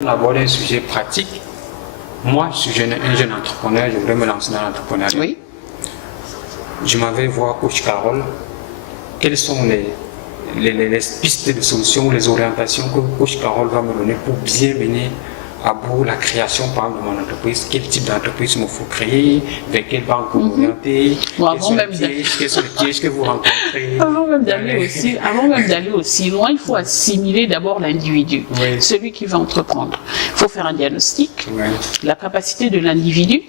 On aborde un sujet pratique. Moi, je suis un jeune entrepreneur, je voudrais me lancer dans l'entrepreneuriat. Oui. Je m'en vais voir Coach Carole. Quelles sont les pistes de solutions ou les orientations que Coach Carole va me donner pour bien mener à bout la création par exemple, de mon entreprise? Quel type d'entreprise il me faut créer? Vers quelle banque m'orienter? Quels sont les pièges que vous rencontrez? Avant même d'aller aussi loin, il faut assimiler d'abord l'individu, celui qui va entreprendre. Il faut faire un diagnostic, la capacité de l'individu,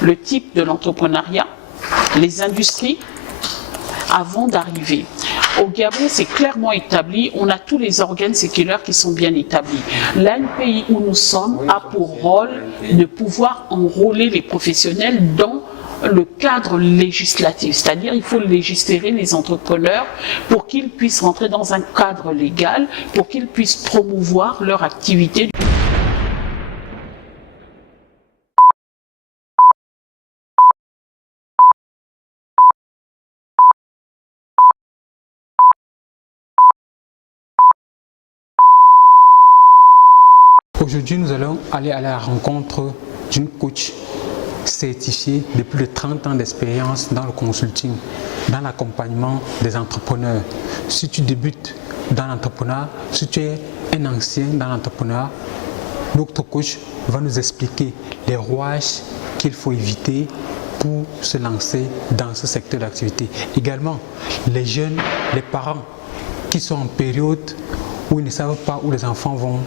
le type de l'entrepreneuriat, les industries, avant d'arriver. Au Gabon, c'est clairement établi, on a tous les organes séculaires qui sont bien établis. L'ANPI où nous sommes a pour rôle de pouvoir enrôler les professionnels dans le cadre législatif, c'est-à-dire il faut légiférer les entrepreneurs pour qu'ils puissent rentrer dans un cadre légal, pour qu'ils puissent promouvoir leur activité. Aujourd'hui, nous allons aller à la rencontre d'une coach certifiée de plus de 30 ans d'expérience dans le consulting, dans l'accompagnement des entrepreneurs. Si tu débutes dans l'entrepreneuriat, si tu es un ancien dans l'entrepreneuriat, notre coach va nous expliquer les rouages qu'il faut éviter pour se lancer dans ce secteur d'activité. Également, les jeunes, les parents qui sont en période où ils ne savent pas où les enfants vont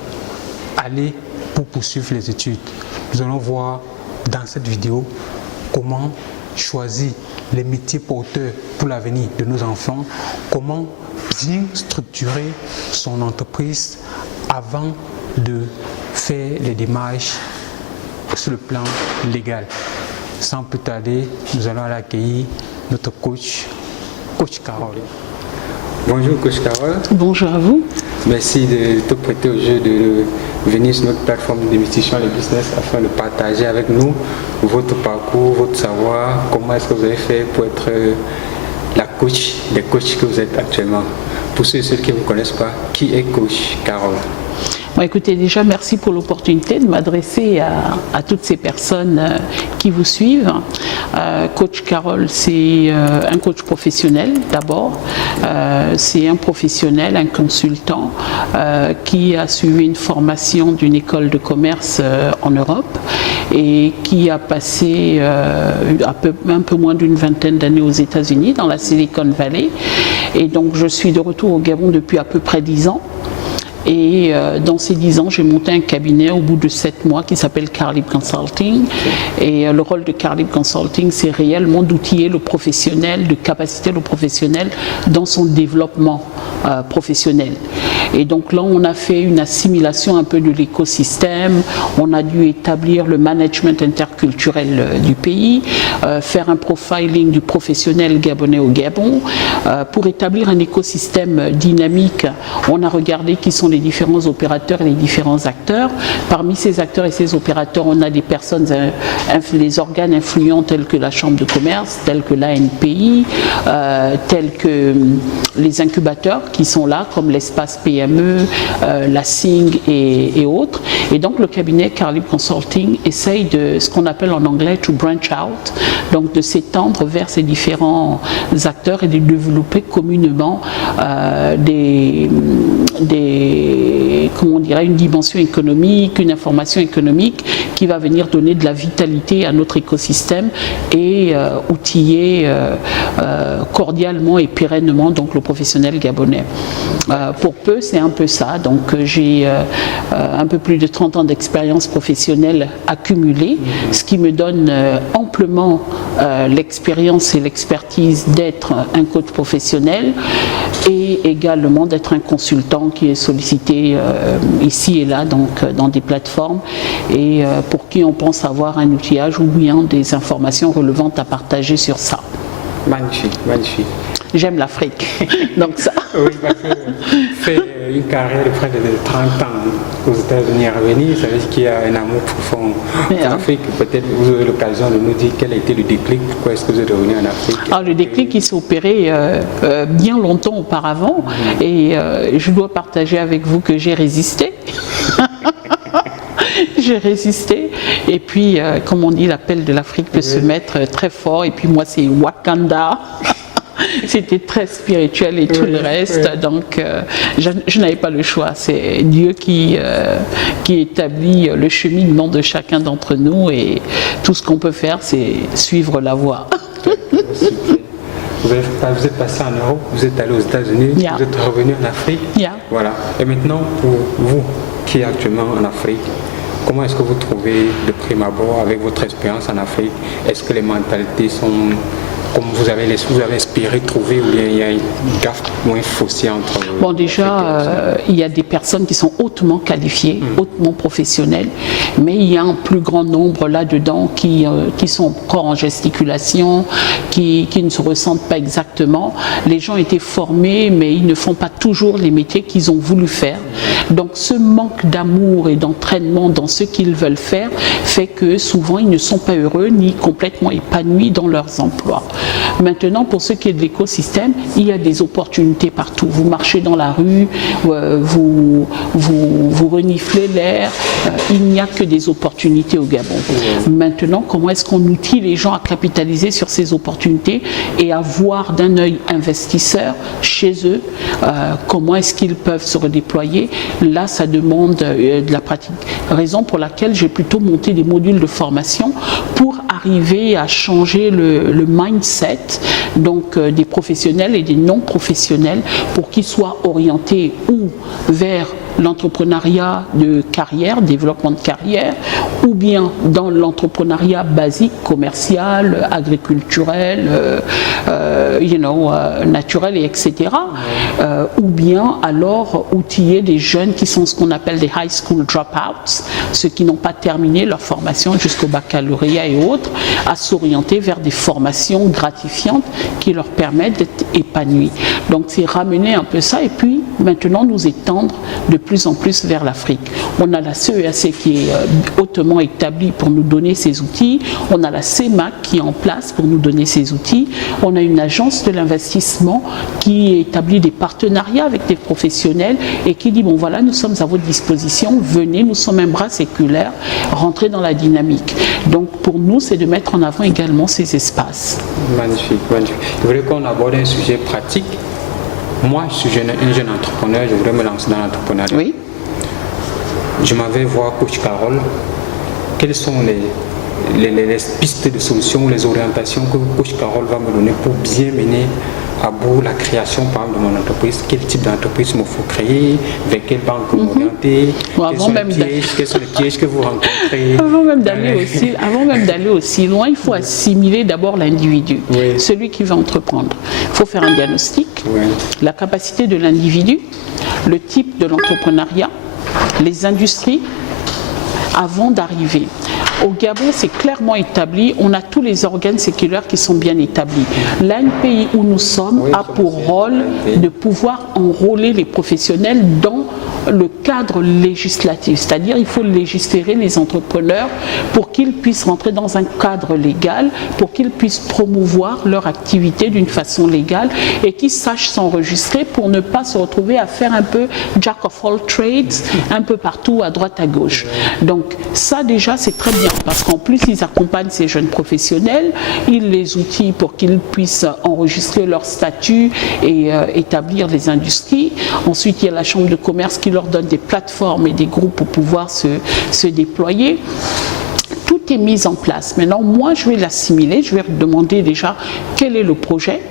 aller pour poursuivre les études. Nous allons voir dans cette vidéo comment choisir les métiers porteurs pour l'avenir de nos enfants, comment bien structurer son entreprise avant de faire les démarches sur le plan légal. Sans plus tarder, nous allons accueillir notre coach Carole. Bonjour Coach Carole. Bonjour à vous. Merci de te prêter au jeu de venir sur notre plateforme d'investissement et business afin de partager avec nous votre parcours, votre savoir, comment est-ce que vous avez fait pour être la coach des coachs que vous êtes actuellement. Pour ceux et celles qui ne vous connaissent pas, qui est Coach Carole? Bon, écoutez, déjà, merci pour l'opportunité de m'adresser à toutes ces personnes qui vous suivent. Coach Carole, c'est un coach professionnel d'abord. C'est un professionnel, un consultant qui a suivi une formation d'une école de commerce en Europe et qui a passé un peu moins d'une vingtaine d'années aux États-Unis, dans la Silicon Valley. Et donc, je suis de retour au Gabon depuis à peu près 10 ans. Et dans ces 10 ans, j'ai monté un cabinet au bout de 7 mois qui s'appelle Carlib Consulting. Et le rôle de Carlib Consulting, c'est réellement d'outiller le professionnel, de capaciter le professionnel dans son développement professionnel. Et donc là, on a fait une assimilation un peu de l'écosystème. On a dû établir le management interculturel du pays, faire un profiling du professionnel gabonais au Gabon. Pour établir un écosystème dynamique, on a regardé qui sont les différents opérateurs et les différents acteurs. Parmi ces acteurs et ces opérateurs, on a des personnes, les organes influents tels que la Chambre de commerce, tels que l'ANPI, tels que les incubateurs qui sont là, comme l'espace PME, la SING et autres. Et donc le cabinet Carlib Consulting essaye de ce qu'on appelle en anglais to branch out, donc de s'étendre vers ces différents acteurs et de développer communément comment on dirait, une dimension économique, une information économique qui va venir donner de la vitalité à notre écosystème et outiller cordialement et pérennement donc le professionnel gabonais. Pour peu, c'est un peu ça. Donc j'ai un peu plus de 30 ans d'expérience professionnelle accumulée, ce qui me donne amplement l'expérience et l'expertise d'être un coach professionnel et également d'être un consultant qui est sollicité ici et là, donc dans des plateformes et pour qui on pense avoir un outillage ou bien des informations relevantes à partager sur ça. Magnifique, magnifique. J'aime l'Afrique, donc ça. Oui, parce que faire une carrière de près de 30 ans aux États-Unis à revenir, ça veut dire qu'il y a un amour profond pour l'Afrique. Peut-être vous aurez l'occasion de nous dire quel a été le déclic, pourquoi est-ce que vous êtes revenu en Afrique? Alors, le déclic, il s'est opéré bien longtemps auparavant et je dois partager avec vous que j'ai résisté. j'ai résisté. Et puis, comme on dit, l'appel de l'Afrique peut se mettre très fort. Et puis moi, c'est Wakanda. C'était très spirituel et tout le reste. Donc, je n'avais pas le choix. C'est Dieu qui établit le cheminement de chacun d'entre nous. Et tout ce qu'on peut faire, c'est suivre la voie. Vous êtes passé en Europe, vous êtes allé aux États-Unis, vous êtes revenu en Afrique. Voilà. Et maintenant, pour vous qui êtes actuellement en Afrique, comment est-ce que vous trouvez de prime abord avec votre expérience en Afrique? Est-ce que les mentalités sont comme vous avez espéré trouver, ou bien il y a une gaffe moins fossée entre... Bon, déjà, il y a des personnes qui sont hautement qualifiées, hautement professionnelles, mais il y a un plus grand nombre là-dedans qui sont encore en gesticulation, qui ne se ressentent pas exactement. Les gens étaient formés, mais ils ne font pas toujours les métiers qu'ils ont voulu faire. Donc, ce manque d'amour et d'entraînement dans ce qu'ils veulent faire fait que souvent, ils ne sont pas heureux ni complètement épanouis dans leurs emplois. Maintenant, pour ce qui est de l'écosystème, il y a des opportunités partout. Vous marchez dans la rue, vous reniflez l'air, il n'y a que des opportunités au Gabon. Maintenant, comment est-ce qu'on outille les gens à capitaliser sur ces opportunités et à voir d'un œil investisseur chez eux comment est-ce qu'ils peuvent se redéployer? Là, ça demande de la pratique. Raison pour laquelle j'ai plutôt monté des modules de formation pour arriver à changer le mindset donc des professionnels et des non-professionnels pour qu'ils soient orientés ou vers l'entrepreneuriat de carrière, développement de carrière, ou bien dans l'entrepreneuriat basique, commercial, agriculturel, naturel, et etc. Ou bien alors outiller des jeunes qui sont ce qu'on appelle des high school dropouts, ceux qui n'ont pas terminé leur formation jusqu'au baccalauréat et autres, à s'orienter vers des formations gratifiantes qui leur permettent d'être épanouis. Donc c'est ramener un peu ça et puis maintenant nous étendre de plus en plus vers l'Afrique. On a la CEAC qui est hautement établie pour nous donner ces outils. On a la CEMAC qui est en place pour nous donner ces outils. On a une agence de l'investissement qui établit des partenariats avec des professionnels et qui dit, bon voilà, nous sommes à votre disposition, venez, nous sommes un bras séculaire, rentrez dans la dynamique. Donc pour nous, c'est de mettre en avant également ces espaces. Magnifique, magnifique. Je voulais qu'on aborde un sujet pratique. Moi, je suis un jeune entrepreneur, je voudrais me lancer dans l'entrepreneuriat. Oui. Je m'en vais voir Coach Carole. Quelles sont les pistes de solutions, les orientations que Coach Carole va me donner pour bien mener à bout la création par exemple de mon entreprise? Quel type d'entreprise il me faut créer? Vers quelle banque m'orienter? Quels sont les pièges que vous rencontrez? Avant même d'aller aussi loin, il faut assimiler d'abord l'individu, celui qui va entreprendre. Il faut faire un diagnostic, la capacité de l'individu, le type de l'entrepreneuriat, les industries, avant d'arriver. Au Gabon, c'est clairement établi, on a tous les organes séculaires qui sont bien établis. L'ANPI où nous sommes a pour rôle de pouvoir enrôler les professionnels dans le cadre législatif, c'est-à-dire il faut légiférer les entrepreneurs pour qu'ils puissent rentrer dans un cadre légal, pour qu'ils puissent promouvoir leur activité d'une façon légale et qu'ils sachent s'enregistrer pour ne pas se retrouver à faire un peu jack of all trades, un peu partout à droite à gauche. Donc ça déjà c'est très bien parce qu'en plus ils accompagnent ces jeunes professionnels, ils les outillent pour qu'ils puissent enregistrer leur statut et établir les industries. Ensuite il y a la chambre de commerce qui leur donne des plateformes et des groupes pour pouvoir se déployer. Tout est mis en place. Maintenant, moi, je vais l'assimiler. Je vais demander déjà quel est le projet,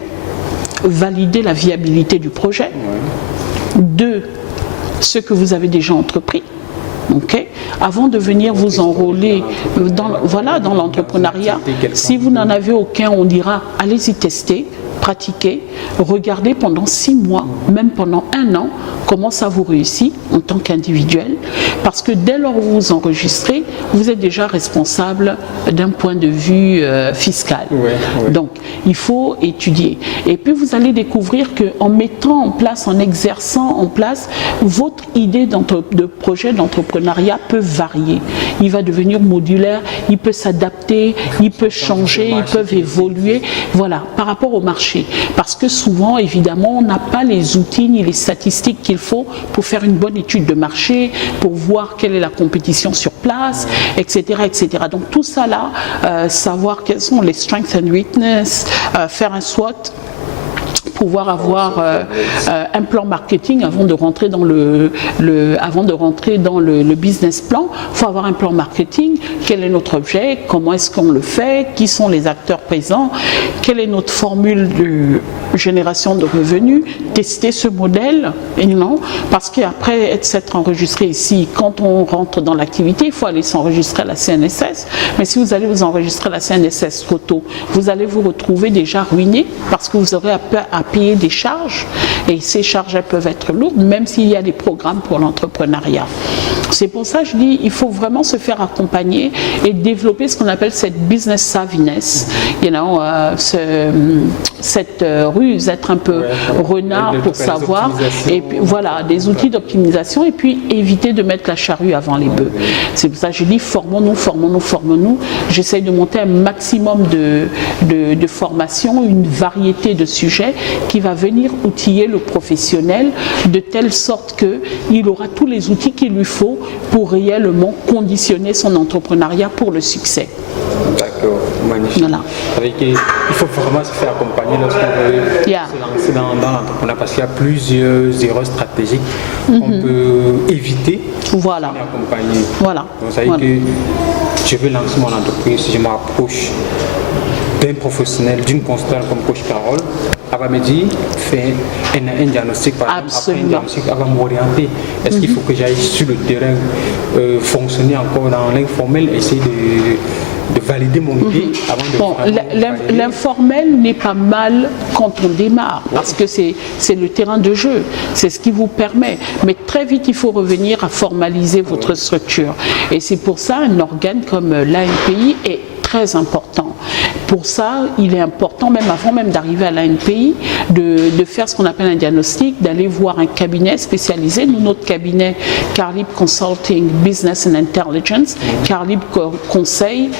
valider la viabilité du projet. 2, ce que vous avez déjà entrepris. Okay. Avant de venir vous enrôler dans l'entrepreneuriat, si vous n'en avez aucun, on dira allez-y tester, pratiquer, regardez pendant 6 mois, même pendant 1 an, comment ça vous réussit en tant qu'individuel. Parce que dès lors où vous vous enregistrez, vous êtes déjà responsable d'un point de vue fiscal. Donc, il faut étudier. Et puis, vous allez découvrir qu'en mettant en place, en exerçant en place, votre idée de projet d'entrepreneuriat peut varier. Il va devenir modulaire, il peut s'adapter, il peut changer, ils peuvent évoluer. Voilà, par rapport au marché marché. Parce que souvent, évidemment, on n'a pas les outils ni les statistiques qu'il faut pour faire une bonne étude de marché, pour voir quelle est la compétition sur place, etc. etc. Donc tout ça là, savoir quels sont les strengths and weaknesses, faire un SWOT, pouvoir avoir un plan marketing avant de rentrer dans le business plan. Il faut avoir un plan marketing. Quel est notre objet? Comment est-ce qu'on le fait? Qui sont les acteurs présents? Quelle est notre formule de génération de revenus? Tester ce modèle, et non, parce qu'après s'être enregistré ici, quand on rentre dans l'activité, il faut aller s'enregistrer à la CNSS. Mais si vous allez vous enregistrer à la CNSS trop tôt, vous allez vous retrouver déjà ruiné parce que vous aurez à payer des charges, et ces charges elles peuvent être lourdes, même s'il y a des programmes pour l'entrepreneuriat. C'est pour ça que je dis il faut vraiment se faire accompagner et développer ce qu'on appelle cette business savviness, cette ruse, être un peu renard pour savoir, et puis voilà, des outils d'optimisation, et puis éviter de mettre la charrue avant les bœufs. C'est pour ça que je dis formons-nous, formons-nous, formons-nous. J'essaye de monter un maximum de formation, une variété de sujets qui va venir outiller le professionnel de telle sorte qu'il aura tous les outils qu'il lui faut pour réellement conditionner son entrepreneuriat pour le succès. D'accord, magnifique. Voilà. Il faut vraiment se faire accompagner lorsqu'on veut se lancer dans l'entrepreneuriat, parce qu'il y a plusieurs erreurs stratégiques qu'on peut éviter. Voilà. Accompagner. Voilà. Donc ça veut dire que je veux lancer mon entreprise, je m'approche d'un professionnel, d'une consultante comme Coach Carole, elle va me dire, fais un diagnostic, par exemple, après un diagnostic, elle va m'orienter. Est-ce qu'il faut que j'aille sur le terrain, fonctionner encore dans l'informel, essayer de valider mon idée avant de l'informel n'est pas mal quand on démarre, parce que c'est le terrain de jeu, c'est ce qui vous permet. Mais très vite, il faut revenir à formaliser votre structure. Et c'est pour ça un organe comme l'ANPI est très important. Pour ça, il est important, même avant même d'arriver à l'ANPI, de faire ce qu'on appelle un diagnostic, d'aller voir un cabinet spécialisé. Nous, notre cabinet, Carlib Consulting Business and Intelligence, Carlib Conseil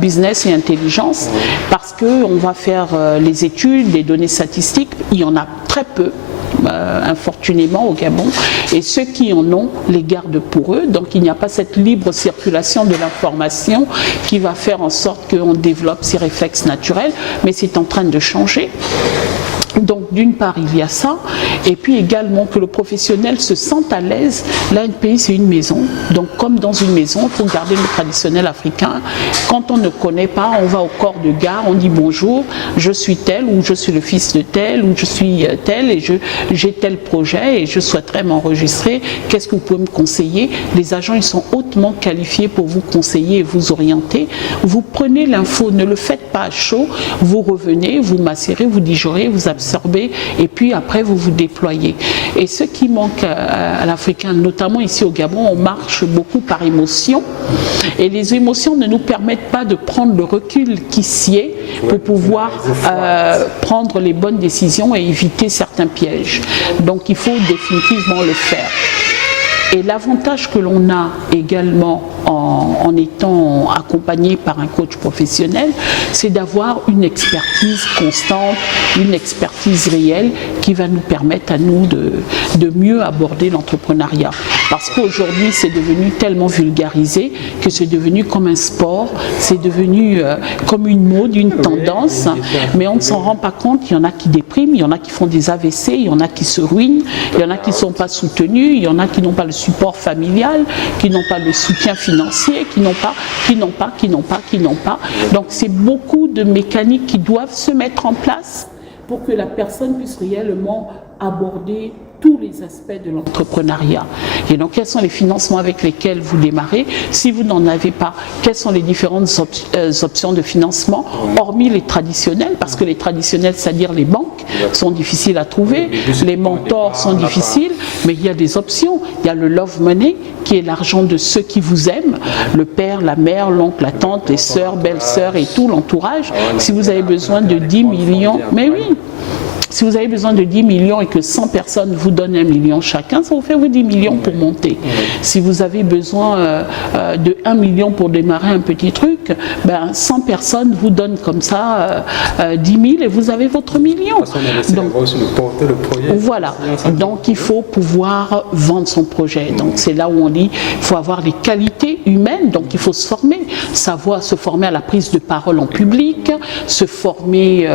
Business et Intelligence, parce qu'on va faire les études, les données statistiques, il y en a très peu. Infortunément au Gabon, et ceux qui en ont les gardent pour eux, donc il n'y a pas cette libre circulation de l'information qui va faire en sorte qu'on développe ces réflexes naturels, mais c'est en train de changer. Donc d'une part il y a ça, et puis également que le professionnel se sente à l'aise. L'ANPI c'est une maison, donc comme dans une maison, il faut garder le traditionnel africain. Quand on ne connaît pas, on va au corps de gare, on dit bonjour, je suis tel, ou je suis le fils de tel, ou je suis tel, et j'ai tel projet et je souhaiterais m'enregistrer, qu'est-ce que vous pouvez me conseiller? Les agents ils sont hautement qualifiés pour vous conseiller et vous orienter. Vous prenez l'info, ne le faites pas à chaud, vous revenez, vous macérez, vous digérez, vous absorbez, et puis après vous vous déployez. Et ce qui manque à l'Africain, notamment ici au Gabon, on marche beaucoup par émotion, et les émotions ne nous permettent pas de prendre le recul qui s'y est pour pouvoir prendre les bonnes décisions et éviter certains pièges. Donc il faut définitivement le faire. Et l'avantage que l'on a également en étant accompagné par un coach professionnel, c'est d'avoir une expertise constante, une expertise réelle qui va nous permettre à nous de mieux aborder l'entrepreneuriat. Parce qu'aujourd'hui, c'est devenu tellement vulgarisé que c'est devenu comme un sport, c'est devenu comme une mode, une tendance, mais on ne s'en rend pas compte. Il y en a qui dépriment, il y en a qui font des AVC, il y en a qui se ruinent, il y en a qui ne sont pas soutenus, il y en a qui n'ont pas le support familial, qui n'ont pas le soutien financier, qui n'ont pas. Donc c'est beaucoup de mécaniques qui doivent se mettre en place pour que la personne puisse réellement aborder tous les aspects de l'entrepreneuriat. Et donc, quels sont les financements avec lesquels vous démarrez? Si vous n'en avez pas, quelles sont les différentes options de financement, hormis les traditionnels, parce que les traditionnels, c'est-à-dire les banques, sont difficiles à trouver, les mentors sont difficiles, mais il y a des options. Il y a le love money, qui est l'argent de ceux qui vous aiment, le père, la mère, l'oncle, la tante, les sœurs, belles-sœurs et tout l'entourage. Si vous avez besoin de 10 millions, mais oui, Si vous avez besoin de 10 millions et que 100 personnes vous donnent 1 million chacun, ça vous fait 10 millions pour monter. Si vous avez besoin de 1 million pour démarrer un petit truc, 100 personnes vous donnent comme ça 10 000 et vous avez votre million. Donc, voilà. Donc il faut pouvoir vendre son projet. Donc c'est là où on dit il faut avoir les qualités humaines. Donc il faut se former, savoir se former à la prise de parole en public, se former,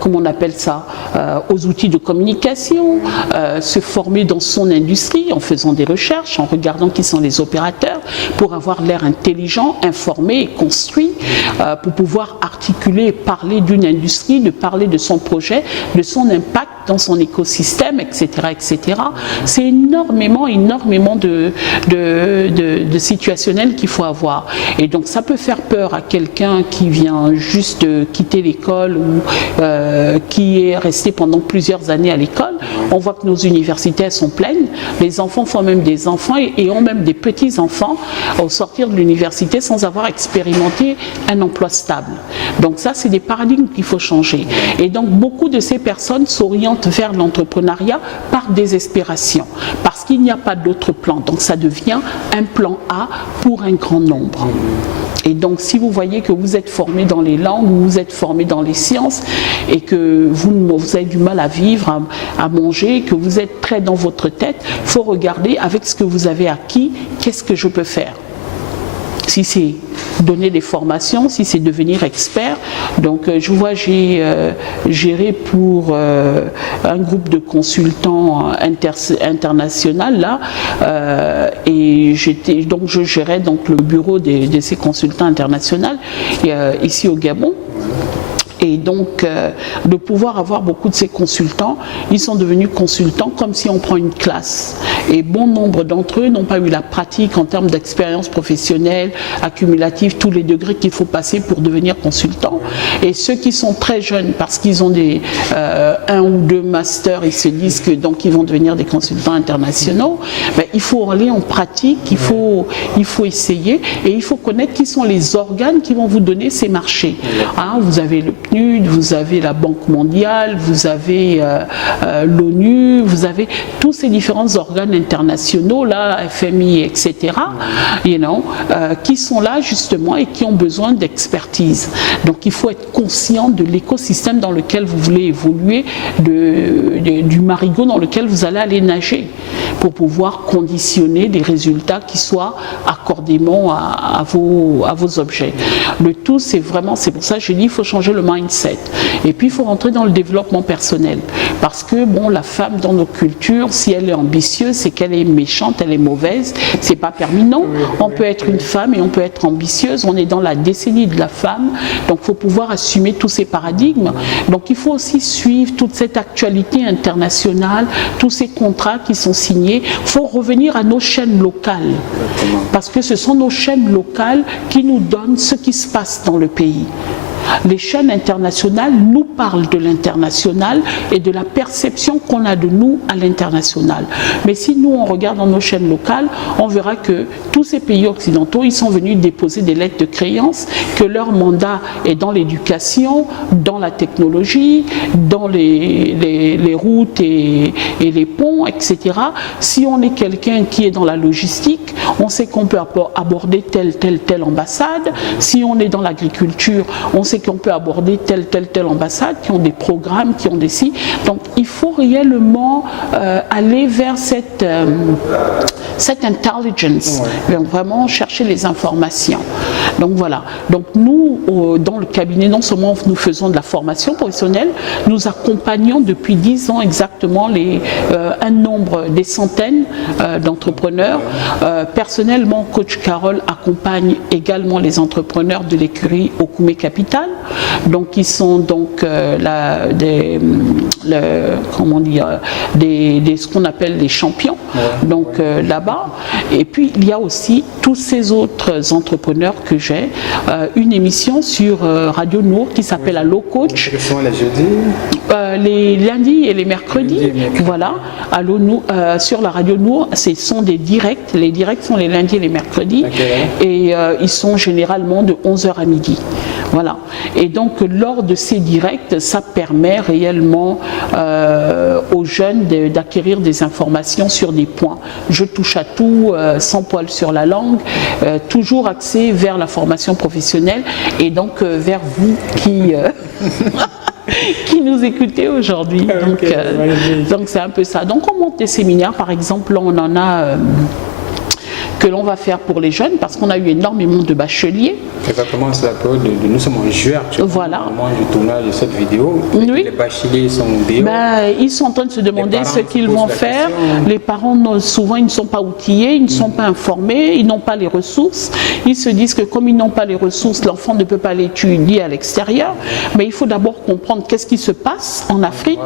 comment on appelle ça, aux outils de communication, se former dans son industrie en faisant des recherches, en regardant qui sont les opérateurs, pour avoir l'air intelligent, informé et construit, pour pouvoir articuler et parler d'une industrie, de parler de son projet, de son impact dans son écosystème, etc. etc. C'est énormément de situationnel qu'il faut avoir. Et donc ça peut faire peur à quelqu'un qui vient juste de quitter l'école ou qui est resté pendant plusieurs années à l'école. On voit que nos universités sont pleines. Les enfants font même des enfants et ont même des petits-enfants au sortir de l'université sans avoir expérimenté un emploi stable. Donc ça, c'est des paradigmes qu'il faut changer. Et donc beaucoup de ces personnes s'orientent vers l'entrepreneuriat par désespération, parce qu'il n'y a pas d'autre plan. Donc ça devient un plan A pour un grand nombre. Et donc si vous voyez que vous êtes formé dans les langues, ou vous êtes formé dans les sciences, et que vous avez du mal à vivre, à manger, que vous êtes très dans votre tête, il faut regarder avec ce que vous avez acquis, qu'est-ce que je peux faire. Si c'est donner des formations, si c'est devenir expert. Donc je vois, j'ai géré pour un groupe de consultants international là, et je gérais donc le bureau de ces consultants internationaux ici au Gabon. Et donc, de pouvoir avoir beaucoup de ces consultants, ils sont devenus consultants comme si on prend une classe. Et bon nombre d'entre eux n'ont pas eu la pratique en termes d'expérience professionnelle, accumulative, tous les degrés qu'il faut passer pour devenir consultant. Et ceux qui sont très jeunes, parce qu'ils ont un ou deux masters, ils se disent que donc ils vont devenir des consultants internationaux. Il faut aller en pratique, il faut essayer, et il faut connaître qui sont les organes qui vont vous donner ces marchés. Vous avez le PNUD, vous avez la Banque mondiale, vous avez l'ONU, vous avez tous ces différents organes internationaux, là, FMI, etc., qui sont là justement et qui ont besoin d'expertise. Donc il faut être conscient de l'écosystème dans lequel vous voulez évoluer, du marigot dans lequel vous allez aller nager, pour pouvoir conditionner des résultats qui soient accordément à vos objets. Le tout, c'est pour ça que je dis, il faut changer le mindset. Et puis il faut rentrer dans le développement personnel. Parce que la femme dans nos cultures, si elle est ambitieuse, c'est qu'elle est méchante, elle est mauvaise, c'est pas permis. Non, on peut être une femme et on peut être ambitieuse. On est dans la décennie de la femme, donc il faut pouvoir assumer tous ces paradigmes. Donc il faut aussi suivre toute cette actualité internationale, tous ces contrats qui sont signés. Il faut revenir à nos chaînes locales, parce que ce sont nos chaînes locales qui nous donnent ce qui se passe dans le pays. Les chaînes internationales nous parlent de l'international et de la perception qu'on a de nous à l'international. Mais si nous, on regarde dans nos chaînes locales, on verra que tous ces pays occidentaux, ils sont venus déposer des lettres de créance, que leur mandat est dans l'éducation, dans la technologie, dans les routes et les ponts, etc. Si on est quelqu'un qui est dans la logistique, on sait qu'on peut aborder telle ambassade. Si on est dans l'agriculture, on sait qu'on peut aborder telle ambassade, qui ont des programmes, qui ont des sites. Donc il faut réellement aller vers cette intelligence, vraiment chercher les informations. Donc voilà. Donc nous, dans le cabinet, non seulement nous faisons de la formation professionnelle, nous accompagnons depuis 10 ans exactement des centaines d'entrepreneurs. Personnellement, Coach Carole accompagne également les entrepreneurs de l'écurie Okume Capital. Donc ils sont donc ce qu'on appelle les champions, donc là-bas. Et puis il y a aussi tous ces autres entrepreneurs que j'ai, une émission sur Radio Nour qui s'appelle Allo Coach. Quels sont les jeudis? Les lundis et les mercredis. Voilà, Allo Nour, sur la Radio Nour, ce sont des directs. Les directs sont les lundis et les mercredis. Okay. Et ils sont généralement de 11h à midi. Voilà. Et donc, lors de ces directs, ça permet réellement aux jeunes d'acquérir des informations sur des points. Je touche à tout, sans poil sur la langue, toujours axé vers la formation professionnelle et donc vers vous qui... qui nous écoutez aujourd'hui. Donc c'est un peu ça. Donc on monte des séminaires, par exemple, on en a que l'on va faire pour les jeunes parce qu'on a eu énormément de bacheliers. Exactement, c'est la période de nous sommes en juin. Voilà. Au moment du tournage de cette vidéo, oui. Les bacheliers sont dehors. Ils sont en train de se demander ce qu'ils vont faire. Les parents, souvent, ils ne sont pas outillés, ils ne sont pas informés, ils n'ont pas les ressources. Ils se disent que comme ils n'ont pas les ressources, l'enfant ne peut pas l'étudier à l'extérieur. Mais il faut d'abord comprendre qu'est-ce qui se passe en Afrique,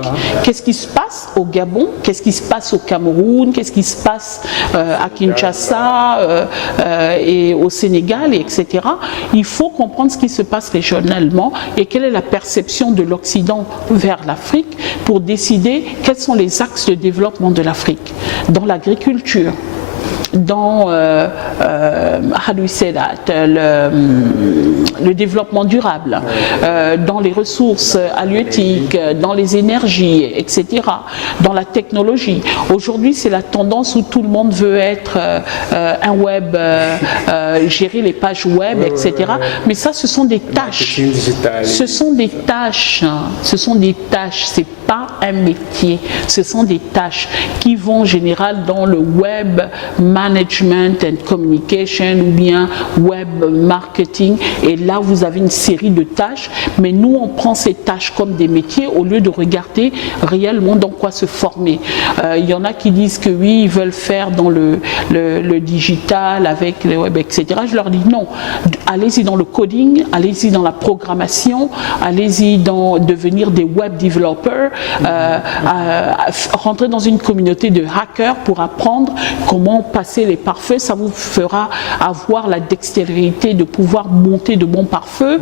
qu'est-ce qui se passe au Gabon, qu'est-ce qui se passe au Cameroun, qu'est-ce qui se passe à Kinshasa, et au Sénégal, etc. Il faut comprendre ce qui se passe régionalement et quelle est la perception de l'Occident vers l'Afrique pour décider quels sont les axes de développement de l'Afrique dans l'agriculture, dans how do we say that, le développement durable, dans les ressources halieutiques, dans les énergies, etc., dans la technologie. Aujourd'hui, c'est la tendance où tout le monde veut être un web, gérer les pages web, etc. Mais ça, ce sont des tâches. Ce sont des tâches. Ce sont des tâches. C'est pas un métier. Ce sont des tâches qui vont en général dans le web management and communication ou bien web marketing, et là vous avez une série de tâches, mais nous on prend ces tâches comme des métiers au lieu de regarder réellement dans quoi se former. Il y en a qui disent que oui, ils veulent faire dans le digital avec le web, etc. Je leur dis non, allez-y dans le coding, allez-y dans la programmation, allez-y dans devenir des web developers, rentrer dans une communauté de hackers pour apprendre comment passer les pare-feux. Ça vous fera avoir la dextérité de pouvoir monter de bons pare-feux,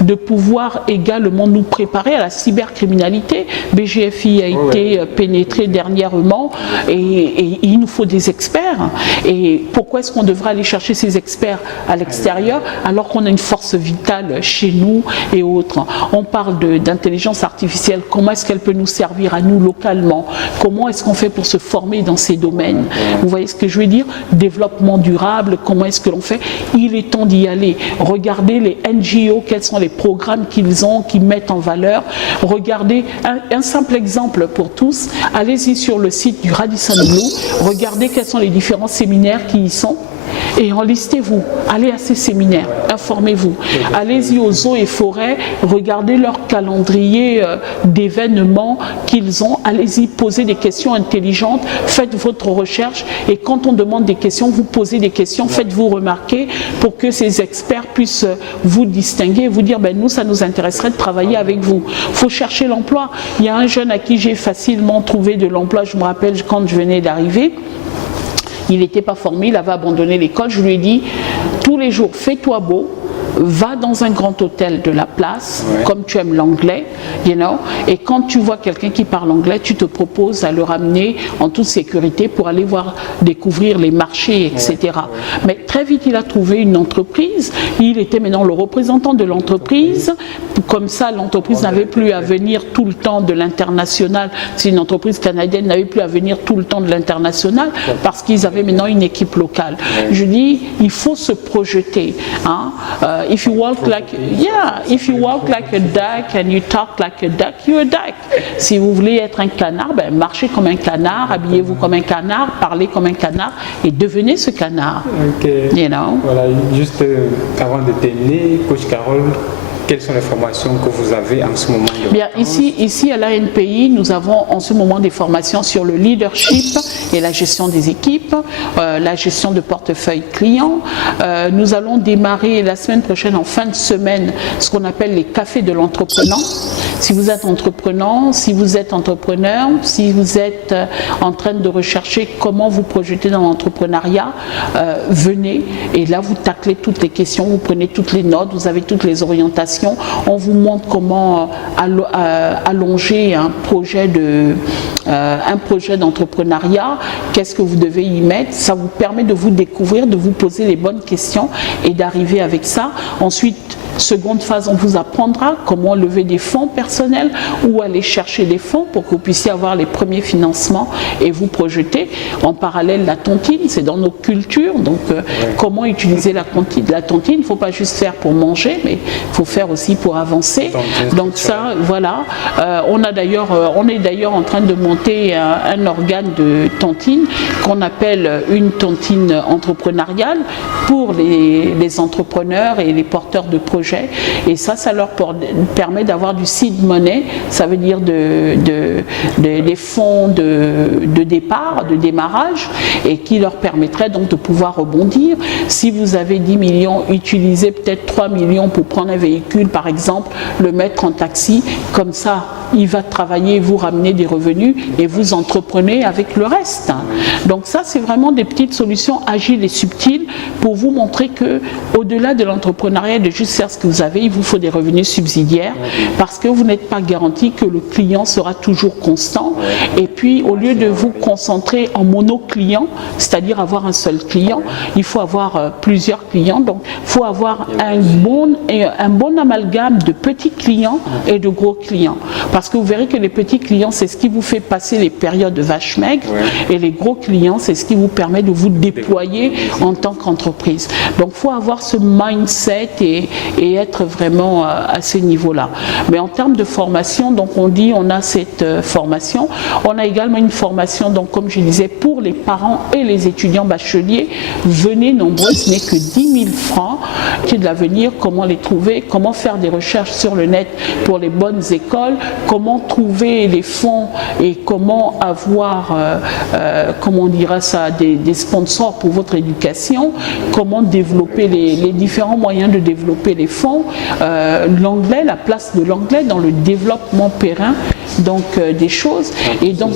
de pouvoir également nous préparer à la cybercriminalité. BGFI a été pénétré dernièrement et il nous faut des experts. Et pourquoi est-ce qu'on devrait aller chercher ces experts à l'extérieur alors qu'on a une force vitale chez nous et autres? On parle d'intelligence artificielle. Comment est-ce qu'elle peut nous servir à nous localement? Comment est-ce qu'on fait pour se former dans ces domaines? Vous voyez ce que je veux dire? Développement durable, comment est-ce que l'on fait? Il est temps d'y aller. Regardez les NGO, quels sont les programmes qu'ils ont, qui mettent en valeur. Regardez un simple exemple pour tous. Allez-y sur le site du Radisson Blu, regardez quels sont les différents séminaires qui y sont. Et enlistez-vous, allez à ces séminaires, informez-vous. Allez-y aux eaux et forêts, regardez leur calendrier d'événements qu'ils ont. Allez-y, posez des questions intelligentes, faites votre recherche. Et quand on demande des questions, vous posez des questions, faites-vous remarquer pour que ces experts puissent vous distinguer et vous dire, ben nous, ça nous intéresserait de travailler avec vous. Il faut chercher l'emploi. Il y a un jeune à qui j'ai facilement trouvé de l'emploi, je me rappelle quand je venais d'arriver. Il n'était pas formé, il avait abandonné l'école. Je lui ai dit, tous les jours, fais-toi beau, va dans un grand hôtel de la place, comme tu aimes l'anglais, you know, et quand tu vois quelqu'un qui parle anglais, tu te proposes à le ramener en toute sécurité pour aller voir, découvrir les marchés, etc. Mais très vite, il a trouvé une entreprise. Il était maintenant le représentant de l'entreprise. Comme ça, l'entreprise n'avait plus à venir tout le temps de l'international. C'est une entreprise canadienne, n'avait plus à venir tout le temps de l'international parce qu'ils avaient maintenant une équipe locale. Je dis, il faut se projeter. Hein? If you walk like a duck and you talk like a duck, you're a duck. Si vous voulez être un canard, ben marchez comme un canard, habillez-vous comme un canard, parlez comme un canard et devenez ce canard. You know? Voilà, juste avant de terminer, Coach Carole, quelles sont les formations que vous avez en ce moment? Bien, ici à l'ANPI, nous avons en ce moment des formations sur le leadership et la gestion des équipes, la gestion de portefeuille client. Nous allons démarrer la semaine prochaine, en fin de semaine, ce qu'on appelle les cafés de l'entrepreneur. Si vous êtes entrepreneur, si vous êtes entrepreneur, si vous êtes en train de rechercher comment vous projeter dans l'entrepreneuriat, venez et là vous taclez toutes les questions, vous prenez toutes les notes, vous avez toutes les orientations, on vous montre comment allonger un projet d'entrepreneuriat, qu'est-ce que vous devez y mettre, ça vous permet de vous découvrir, de vous poser les bonnes questions et d'arriver avec ça. Ensuite, seconde phase, on vous apprendra comment lever des fonds personnels ou aller chercher des fonds pour que vous puissiez avoir les premiers financements et vous projeter. En parallèle, la tontine, c'est dans nos cultures, donc comment utiliser la tontine. La tontine, il ne faut pas juste faire pour manger, mais il faut faire aussi pour avancer. Donc ça, voilà. On est d'ailleurs en train de monter un organe de tontine qu'on appelle une tontine entrepreneuriale pour les entrepreneurs et les porteurs de projets. Et ça leur permet d'avoir du seed money, ça veut dire des fonds de départ, de démarrage, et qui leur permettrait donc de pouvoir rebondir. Si vous avez 10 millions, utilisez peut-être 3 millions pour prendre un véhicule, par exemple, le mettre en taxi, comme ça, il va travailler, vous ramener des revenus et vous entreprenez avec le reste. Donc ça, c'est vraiment des petites solutions agiles et subtiles pour vous montrer que, au-delà de l'entrepreneuriat, de juste faire ce que vous avez, il vous faut des revenus subsidiaires parce que vous n'êtes pas garanti que le client sera toujours constant. Et puis, au lieu de vous concentrer en mono-client, c'est-à-dire avoir un seul client, il faut avoir plusieurs clients. Donc, il faut avoir un bon amalgame de petits clients et de gros clients. Parce que vous verrez que les petits clients, c'est ce qui vous fait passer les périodes de vache maigre, et les gros clients, c'est ce qui vous permet de vous déployer en tant qu'entreprise. Donc, il faut avoir ce mindset et être vraiment à ce niveau-là. Mais en termes de formation, donc on dit on a cette formation. On a également une formation, donc comme je disais, pour les parents et les étudiants bacheliers. Venez nombreux, ce n'est que 10 000 francs. De l'avenir, comment les trouver, comment faire des recherches sur le net pour les bonnes écoles, comment trouver les fonds et comment avoir, comment on dira ça, des sponsors pour votre éducation, comment développer les différents moyens de développer les fonds, l'anglais, la place de l'anglais dans le développement périn, donc des choses. Et donc,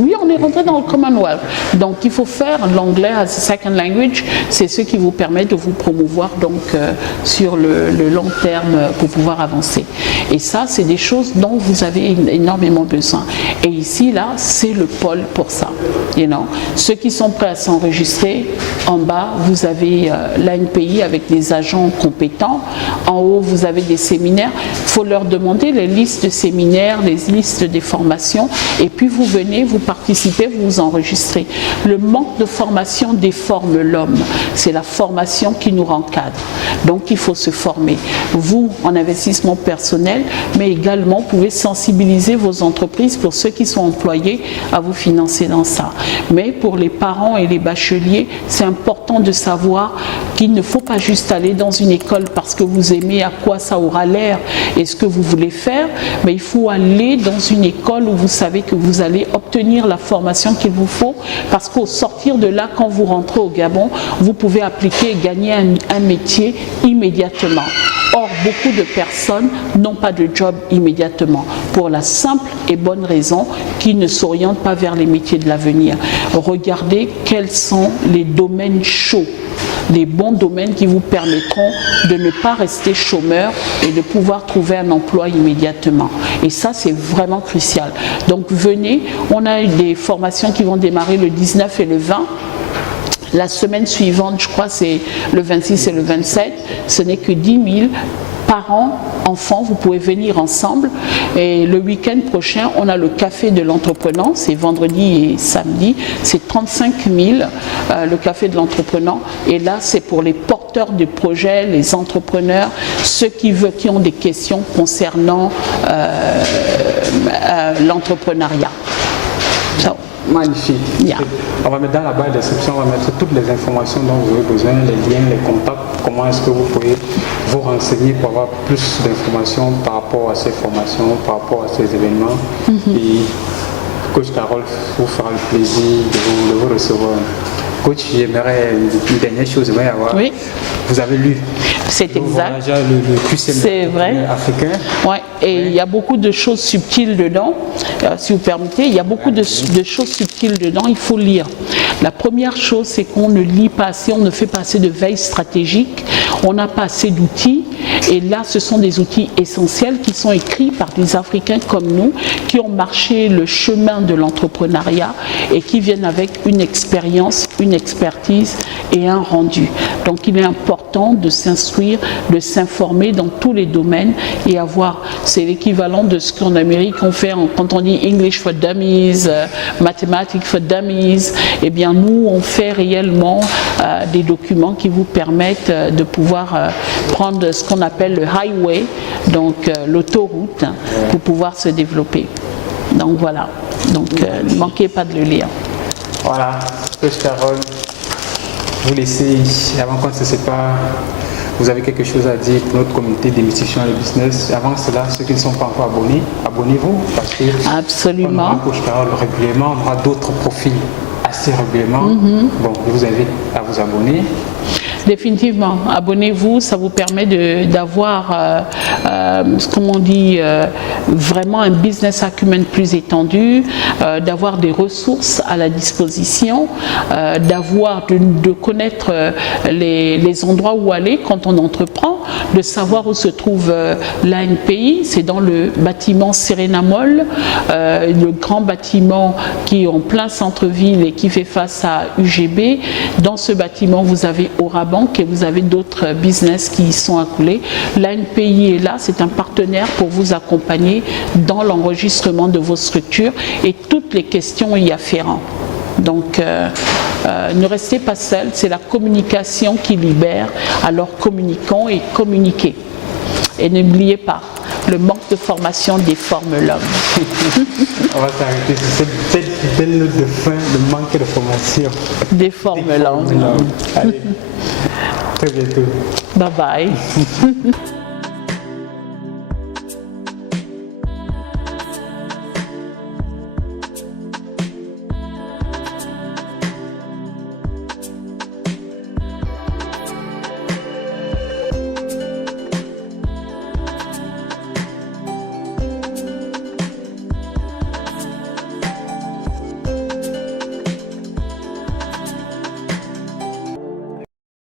oui, on est rentré dans le Commonwealth. Donc il faut faire l'anglais as a second language, c'est ce qui vous permet de vous promouvoir donc sur le long terme pour pouvoir avancer. Et ça, c'est des choses dont vous avez énormément besoin. Et ici, là, c'est le pôle pour ça. You know. Ceux qui sont prêts à s'enregistrer, en bas, vous avez l'ANPI avec des agents compétents. En haut, vous avez des séminaires. Il faut leur demander les listes de séminaires, les listes des formations. Et puis, vous venez, vous participez, vous vous enregistrez. Le manque de formation déforme l'homme. C'est la formation qui nous encadre. Donc, il faut se former. Vous, en investissement personnel, mais également, vous pouvez sensibiliser vos entreprises pour ceux qui sont employés à vous financer dans ça. Mais pour les parents et les bacheliers, c'est important de savoir qu'il ne faut pas juste aller dans une école parce que vous aimez à quoi ça aura l'air et ce que vous voulez faire, mais il faut aller dans une école où vous savez que vous allez obtenir la formation qu'il vous faut, parce qu'au sortir de là, quand vous rentrez au Gabon, vous pouvez appliquer et gagner un métier immédiatement. Or, beaucoup de personnes n'ont pas de job immédiatement, pour la simple et bonne raison qu'ils ne s'orientent pas vers les métiers de l'avenir. Regardez quels sont les domaines chauds, les bons domaines qui vous permettront de ne pas rester chômeur et de pouvoir trouver un emploi immédiatement. Et ça, c'est vraiment crucial. Donc venez, on a des formations qui vont démarrer le 19 et le 20. La semaine suivante, je crois, c'est le 26 et le 27. Ce n'est que 10 000 parents, enfants, vous pouvez venir ensemble. Et le week-end prochain, on a le café de l'entrepreneur, c'est vendredi et samedi. C'est 35 000, le café de l'entrepreneur. Et là, c'est pour les porteurs de projets, les entrepreneurs, ceux qui ont des questions concernant l'entrepreneuriat. So. Magnifique. Yeah. On va mettre dans la barre de description, on va mettre toutes les informations dont vous avez besoin, les liens, les contacts, comment est-ce que vous pouvez vous renseigner pour avoir plus d'informations par rapport à ces formations, par rapport à ces événements. Et Coach Carole vous fera le plaisir de vous recevoir. Coach, j'aimerais une dernière chose, avoir. Oui. Vous avez lu. C'est exact. Le QCM C'est vrai. africain. Ouais. Et il y a beaucoup de choses subtiles dedans. Si vous permettez, il y a beaucoup de choses subtiles dedans. Il faut lire. La première chose, c'est qu'on ne lit pas assez, on ne fait pas assez de veille stratégique, on n'a pas assez d'outils. Et là, ce sont des outils essentiels qui sont écrits par des Africains comme nous, qui ont marché le chemin de l'entrepreneuriat et qui viennent avec une expérience, une expertise et un rendu. Donc, il est important de s'instruire, de s'informer dans tous les domaines et avoir, c'est l'équivalent de ce qu'en Amérique on fait quand on dit English for Dummies, Mathematics for Dummies. Eh bien, nous, on fait réellement des documents qui vous permettent de pouvoir prendre ce qu'on appelle le highway, donc l'autoroute, pour pouvoir se développer. Donc voilà, donc ne manquez pas de le lire. Voilà, Coach Carole, vous laissez, avant qu'on ne se sépare, vous avez quelque chose à dire pour notre communauté d'émission et business. Avant cela, ceux qui ne sont pas encore abonnés, abonnez-vous parce que absolument. On aura Coach Carole régulièrement, on aura d'autres profils assez régulièrement. Bon, je vous invite à vous abonner. Définitivement, abonnez-vous, ça vous permet d'avoir, comme on dit, vraiment un business acumen plus étendu, d'avoir des ressources à la disposition, de connaître les endroits où aller quand on entreprend, de savoir où se trouve l'ANPI, c'est dans le bâtiment Sérénamol, le grand bâtiment qui est en plein centre-ville et qui fait face à UGB. Dans ce bâtiment, vous avez Orabank et vous avez d'autres business qui y sont accoulés. L'ANPI est là, c'est un partenaire pour vous accompagner dans l'enregistrement de vos structures et toutes les questions y afférentes. Donc, ne restez pas seul, c'est la communication qui libère, alors communiquons et communiquez. Et n'oubliez pas, le manque de formation déforme l'homme. On va s'arrêter sur cette belle note de fin, le manque de formation déforme l'homme. Allez, très bientôt. Bye bye.